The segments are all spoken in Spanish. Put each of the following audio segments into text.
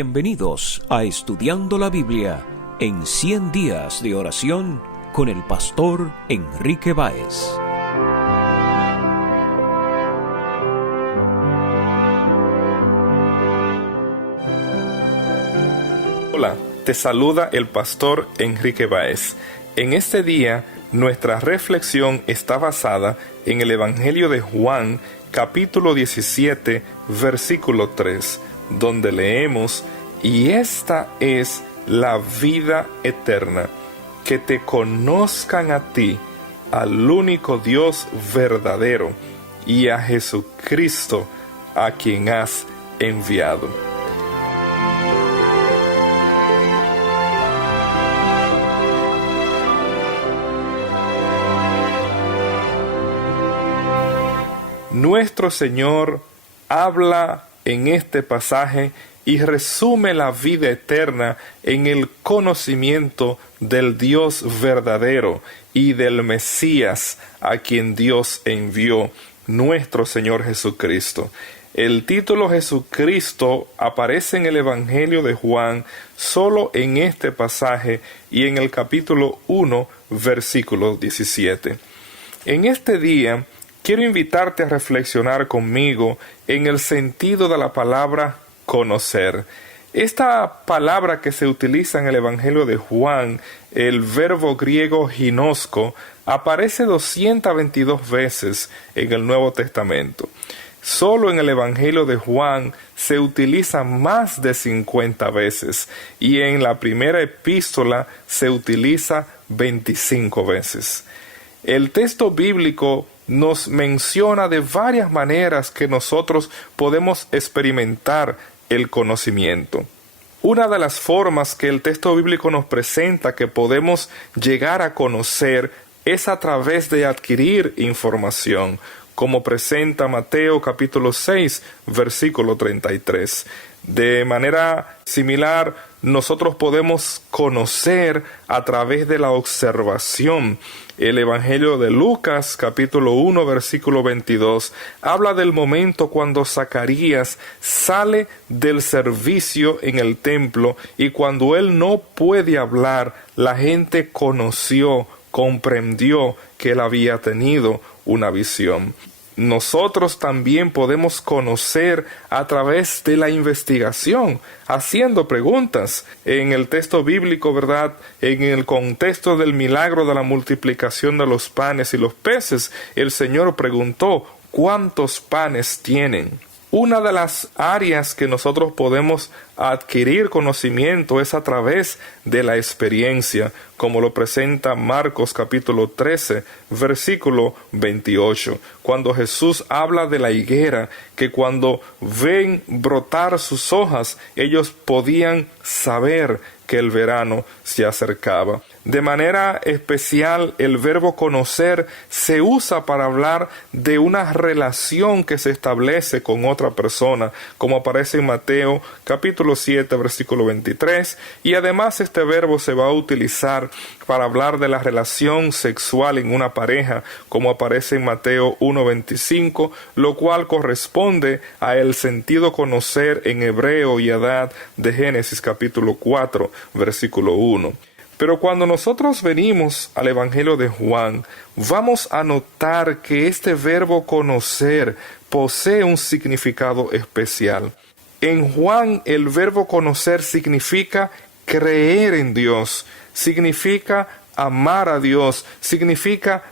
Bienvenidos a Estudiando la Biblia en 100 días de oración con el pastor Enrique Báez. Hola, te saluda el pastor Enrique Báez. En este día, nuestra reflexión está basada en el Evangelio de Juan, capítulo 17, versículo 3, donde leemos: y esta es la vida eterna, que te conozcan a ti, al único Dios verdadero, y a Jesucristo, a quien has enviado. Nuestro Señor habla en este pasaje y resume la vida eterna en el conocimiento del Dios verdadero y del Mesías a quien Dios envió, nuestro Señor Jesucristo. El título Jesucristo aparece en el Evangelio de Juan solo en este pasaje y en el capítulo 1, versículo 17. En este día, quiero invitarte a reflexionar conmigo en el sentido de la palabra conocer. Esta palabra que se utiliza en el Evangelio de Juan, el verbo griego ginosko, aparece 222 veces en el Nuevo Testamento. Solo en el Evangelio de Juan se utiliza más de 50 veces y en la primera epístola se utiliza 25 veces. El texto bíblico nos menciona de varias maneras que nosotros podemos experimentar el conocimiento. Una de las formas que el texto bíblico nos presenta que podemos llegar a conocer es a través de adquirir información, como presenta Mateo capítulo 6, versículo 33. De manera similar, nosotros podemos conocer a través de la observación. El Evangelio de Lucas, capítulo 1, versículo 22, habla del momento cuando Zacarías sale del servicio en el templo y cuando él no puede hablar, la gente comprendió que él había tenido una visión. Nosotros también podemos conocer a través de la investigación, haciendo preguntas. En el texto bíblico, ¿verdad? En el contexto del milagro de la multiplicación de los panes y los peces, el Señor preguntó: ¿cuántos panes tienen? Una de las áreas que nosotros podemos adquirir conocimiento es a través de la experiencia, como lo presenta Marcos capítulo 13, versículo 28, cuando Jesús habla de la higuera, que cuando ven brotar sus hojas, ellos podían saber que el verano se acercaba. De manera especial, el verbo conocer se usa para hablar de una relación que se establece con otra persona, como aparece en Mateo capítulo 7, versículo 23, y además este verbo se va a utilizar para hablar de la relación sexual en una pareja, como aparece en Mateo 1:25, lo cual corresponde a el sentido conocer en hebreo y edad de Génesis capítulo 4, versículo 1. Pero cuando nosotros venimos al Evangelio de Juan, vamos a notar que este verbo conocer posee un significado especial. En Juan, el verbo conocer significa creer en Dios, significa amar a Dios, significa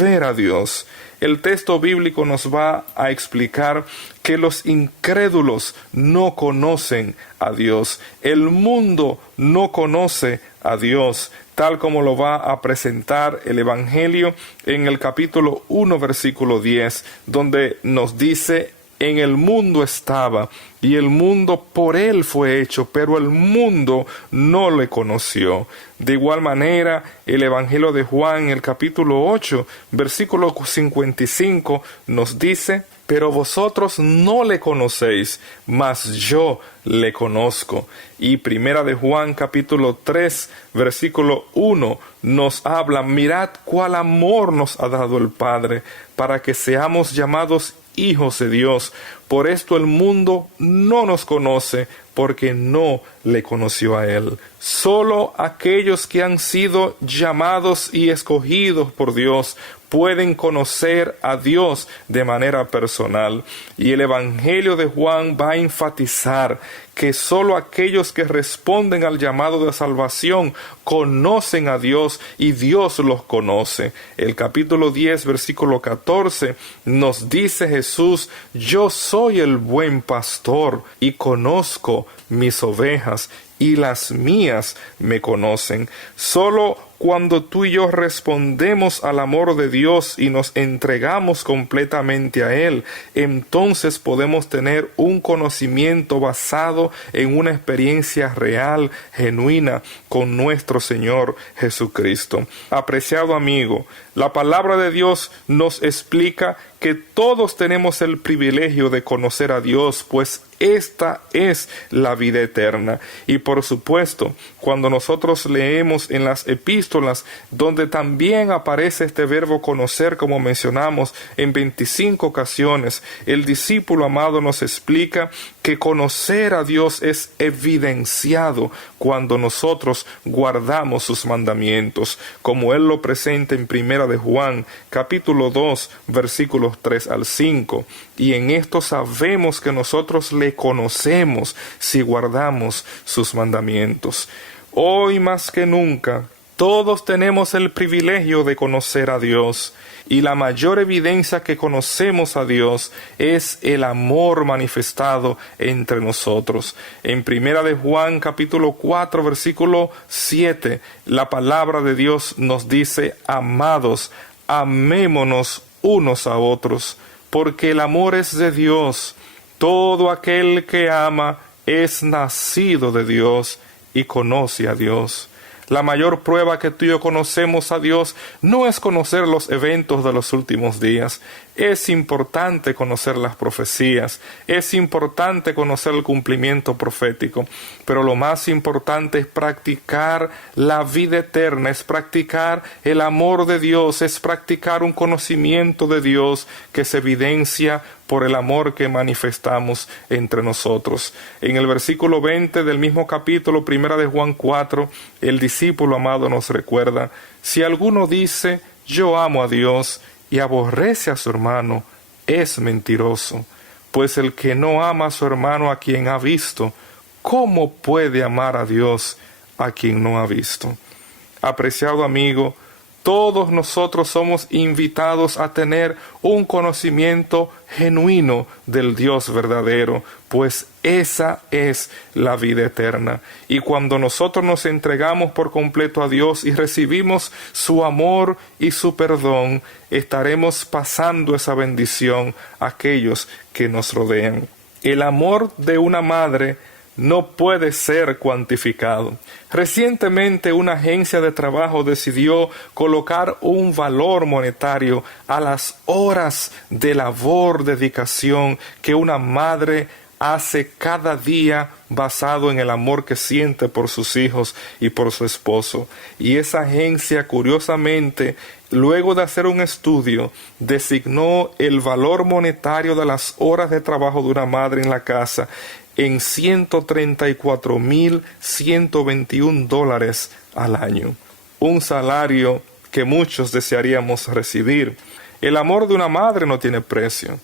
ver a Dios. El texto bíblico nos va a explicar que los incrédulos no conocen a Dios. El mundo no conoce a Dios, tal como lo va a presentar el Evangelio en el capítulo 1, versículo 10, donde nos dice: en el mundo estaba, y el mundo por él fue hecho, pero el mundo no le conoció. De igual manera, el Evangelio de Juan, en el capítulo 8, versículo 55, nos dice: pero vosotros no le conocéis, mas yo le conozco. Y primera de Juan, capítulo 3, versículo 1, nos habla: mirad cuál amor nos ha dado el Padre, para que seamos llamados hijos de Dios. Por esto el mundo no nos conoce, porque no le conoció a Él. Solo aquellos que han sido llamados y escogidos por Dios pueden conocer a Dios de manera personal. Y el Evangelio de Juan va a enfatizar que solo aquellos que responden al llamado de salvación conocen a Dios y Dios los conoce. El capítulo 10, versículo 14 nos dice Jesús: yo soy el buen pastor y conozco mis ovejas y las mías me conocen. Solo cuando tú y yo respondemos al amor de Dios y nos entregamos completamente a Él, entonces podemos tener un conocimiento basado en una experiencia real, genuina, con nuestro Señor Jesucristo. Apreciado amigo, la palabra de Dios nos explica que todos tenemos el privilegio de conocer a Dios, pues esta es la vida eterna. Y por supuesto, cuando nosotros leemos en las epístolas, donde también aparece este verbo conocer, como mencionamos en 25 ocasiones, el discípulo amado nos explica que conocer a Dios es evidenciado cuando nosotros guardamos sus mandamientos, como Él lo presenta en Primera de Juan, capítulo 2, versículos 3 al 5. Y en esto sabemos que nosotros le conocemos si guardamos sus mandamientos. Hoy más que nunca, todos tenemos el privilegio de conocer a Dios, y la mayor evidencia que conocemos a Dios es el amor manifestado entre nosotros. En Primera de Juan, capítulo 4, versículo 7, la palabra de Dios nos dice: amados, amémonos unos a otros, porque el amor es de Dios. Todo aquel que ama es nacido de Dios y conoce a Dios. La mayor prueba que tú y yo conocemos a Dios no es conocer los eventos de los últimos días. Es importante conocer las profecías, es importante conocer el cumplimiento profético, pero lo más importante es practicar la vida eterna, es practicar el amor de Dios, es practicar un conocimiento de Dios que se evidencia por el amor que manifestamos entre nosotros. En el versículo 20 del mismo capítulo, Primera de Juan 4, el discípulo amado nos recuerda: si alguno dice yo amo a Dios y aborrece a su hermano, es mentiroso, pues el que no ama a su hermano a quien ha visto, ¿cómo puede amar a Dios a quien no ha visto? Apreciado amigo, todos nosotros somos invitados a tener un conocimiento genuino del Dios verdadero, pues esa es la vida eterna. Y cuando nosotros nos entregamos por completo a Dios y recibimos su amor y su perdón, estaremos pasando esa bendición a aquellos que nos rodean. El amor de una madre no puede ser cuantificado. Recientemente una agencia de trabajo decidió colocar un valor monetario a las horas de labor, dedicación que una madre hace cada día basado en el amor que siente por sus hijos y por su esposo. Y esa agencia, curiosamente, luego de hacer un estudio, designó el valor monetario de las horas de trabajo de una madre en la casa en $134,121 al año, un salario que muchos desearíamos recibir. El amor de una madre no tiene precio,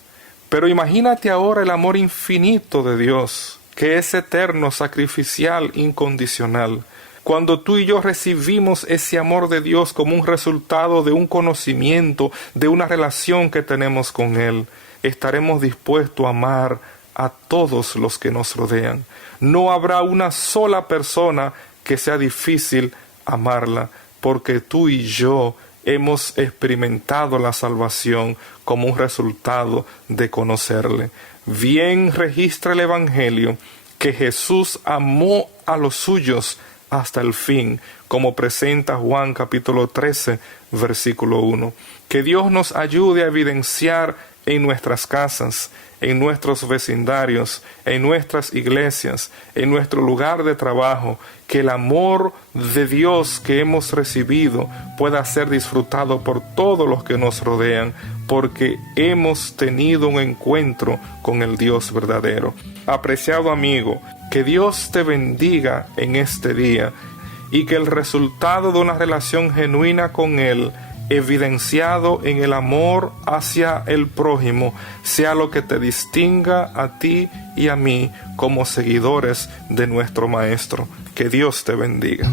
pero imagínate ahora el amor infinito de Dios, que es eterno, sacrificial, incondicional. Cuando tú y yo recibimos ese amor de Dios como un resultado de un conocimiento, de una relación que tenemos con Él, estaremos dispuestos a amar a todos los que nos rodean. No habrá una sola persona que sea difícil amarla, porque tú y yo hemos experimentado la salvación como un resultado de conocerle. Bien registra el Evangelio que Jesús amó a los suyos hasta el fin, como presenta Juan capítulo 13, versículo 1. Que Dios nos ayude a evidenciar en nuestras casas, en nuestros vecindarios, en nuestras iglesias, en nuestro lugar de trabajo, que el amor de Dios que hemos recibido pueda ser disfrutado por todos los que nos rodean, porque hemos tenido un encuentro con el Dios verdadero. Apreciado amigo, que Dios te bendiga en este día y que el resultado de una relación genuina con Él, evidenciado en el amor hacia el prójimo, sea lo que te distinga a ti y a mí como seguidores de nuestro Maestro. Que Dios te bendiga.